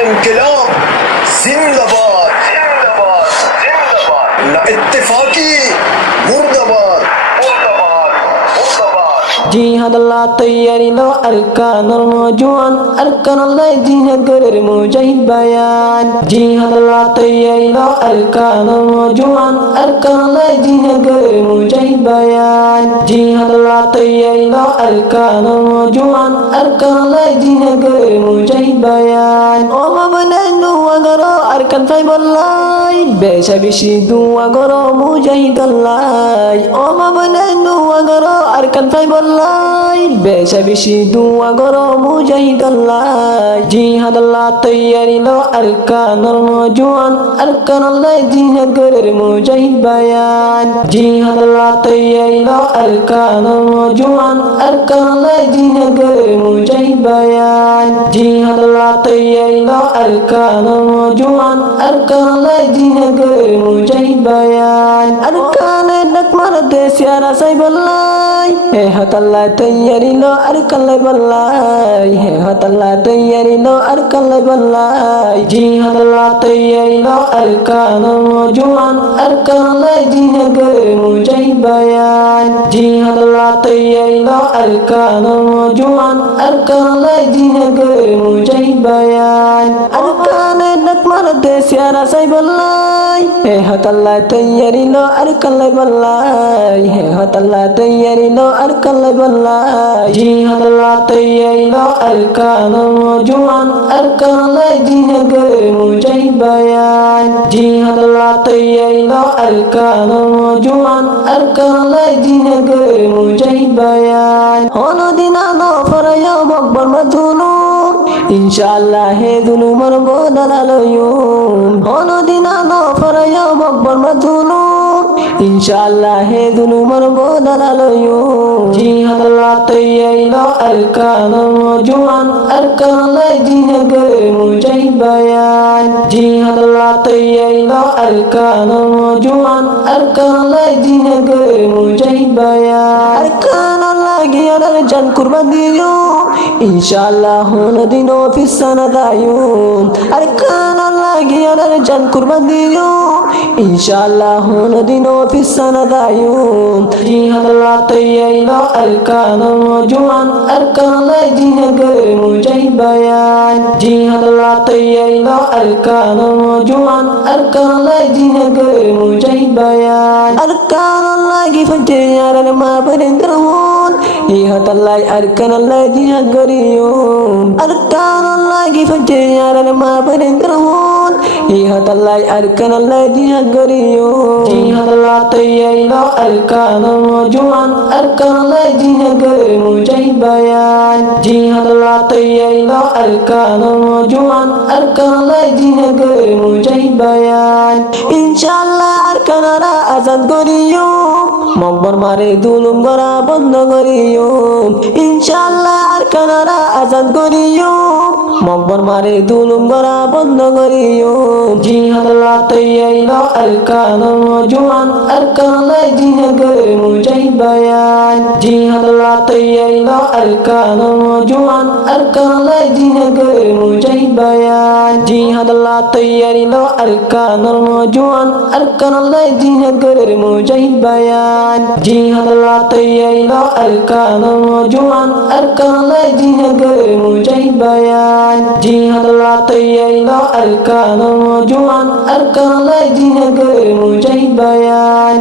इंकलाब जिंदाबाद जिंदाबाद जिंदाबाद ना इत्तेफाकी मुर्दाबाद मुर्दाबाद मुर्दाबाद জিহাদ আল্লাহ তৈয়ারি লো আরকানুল মজওয়ান আরকানুল্লাহ জিহাদের মুজাহিদ বায়ান জিহাদ আল্লাহ তৈয়ারি লো আরকানুল মজওয়ান আরকানুল্লাহ জিহাদের মুজাহিদ বায়ান জিহাদ আল্লাহ তৈয়ারি লো আরকানুল মজওয়ান আরকানুল্লাহ জিহাদের মুজাহিদ বায়ান ও বাবনা দুয়া করো আরকান ফাইবুল্লাহ বেশা বেশি দুয়া করো মুজাহিদ আল্লাহ ও বাবনা দুয়া করো আরকান ফাইবুল্লাহ বেশা বেশি দুয়া করো মুজাহিদ আল্লাহ জিহাদ আল্লাহ তৈয়ারি লো আরকানুল মজওয়ান আরকানুল্লাহ জিহাদের মুজাহিদ বায়ান জিহাদ আল্লাহ তৈয়ারি লো আরকানুল মজওয়ান আরকানুল্লাহ জিহাদের মুজাহিদ বায়ান জিহাদ আল্লাহ তৈয়ারি লো আরকানুল মজওয়ান আরকানুল্লাহ জিহাদের মুজাহিদ বায়ান আরকানের ডাকমার দেশিয়ারা সাইবুল্লাহ হে হাতাল্লাহ তৈয়ারি লো আরকাল্লাহ বল্লাহ হে হাতাল্লাহ তৈয়ারি লো আরকাল্লাহ বল্লাহ জিহাদ আল্লাহ তৈয়ারি লো আরকানুল মজওয়ান আরকানুল্লাহ জিহাদের মুজাহিদ বায়ান জিহাদ আল্লাহ তৈয়ারি লো আরকানুল মজওয়ান আরকানুল্লাহ জিহাদের মুজাহিদ বায়ান আরকানের ডাকমার দেশিয়ারা সাইবুল্লাহ হে হাতাল্লাহ তৈয়ারি লো আরকাল্লাহ বল্লাহ হে হাতাল্লাহ তৈয়ারি লো আরকাল্লাহ বল্লাহ জিহাদ আল্লাহ তৈয়ারি লো আরকানুল মজওয়ান আরকানুল্লাহ জিহাদের মুজাহিদ বায়ান জিহাদ আল্লাহ তৈয়ারি লো আরকানুল মজওয়ান আরকানুল্লাহ জিহাদের মুজাহিদ বায়ান হনদিনা নফরায়া মকবর মাতুনু ইনশাআল্লাহ হে দুলুমর বদলালয়ুম হনদিনা নফরায়া মকবর মাতুনু ইনশাআল্লাহ হে দুলুমর বদলালয়ুম জিহাদ আল্লাহ তৈয়ারি লো আরকানুল মজওয়ান আরকানুল্লাহ জিহাদের মুজাহিদ বায়ান জিহাদ আল্লাহ তৈয়ারি লো আরকানুল মজওয়ান আরকানুল্লাহ জিহাদের মুজাহিদ বায়ান আরকানুল্লাহ গিয়ার জান কুরবান দিও ইনশাআল্লাহ হনদিন অফিস সানাদায়ুম আরকানুল্লাহ গিয়ার জান কুরবান দিও ইনশাআল্লাহ হনদিন অফিস সানাদায়ুম জিহাদ আল্লাহ তৈয়ারি লো আরকানুল মজওয়ান আরকানুল্লাহ জিহাদের মুজাহিদ বায়ান জিহাদ আল্লাহ তৈয়ারি লো আরকানুল মজওয়ান আরকানুল্লাহ জিহাদের মুজাহিদ বায়ান আরকানুল্লাহ গিফতে ইয়ার মা বরেন্দ্রহন ইহাতাল্লাহ আরকানুল্লাহ জিহাদ গরিয়ুম আরকানুল্লাহ গিফতে ইয়ার মা বরেন্দ্রহন ইহাতাল্লাহ আরকানুল্লাহ জিহাদ গরিয়ুম জিহাদ আল্লাহ তৈয়ারি লো আরকানুল মজওয়ান আরকানুল্লাহ জিহাদের মুজাহিদ বায়ান জিহাদ আল্লাহ তৈয়ারি লো আরকানুল মজওয়ান আরকানুল্লাহ জিহাদের মুজাহিদ বায়ান ইনশাআল্লাহ আরকানারা আজাদ করিয়ুম মকবর মারে দুলুম গড়া বন্ধ করিয়ুম ইনশাআল্লাহ আরকানারা আজাদ করিয়ুম মকবর মারে দুলুম গড়া বন্ধ করিয়ুম জিহাদ আল্লাহ তৈয়ারি লো আরকানুল মজওয়ান আরকানুল্লাহ জিহাদের মুজাহিদ বায়ান জিহাদ আল্লাহ তৈয়ারি লো আরকানুল মজওয়ান আরকানুল্লাহ জিহাদের মুজাহিদ বায়ান জিহাদ আল্লাহ তৈয়ারি লো আরকানুল মজওয়ান আরকানুল্লাহ জিহাদের মুজাহিদ বায়ান জিহাদ আল্লাহ তৈয়ারি লো আরকানুল মজওয়ান আরকানুল্লাহ জিহাদের মুজাহিদ বায়ান জিহাদ আল্লাহ তৈয়ারি লো আরকানুল মজওয়ান আরকানুল্লাহ জিহাদের মুজাহিদ বায়ান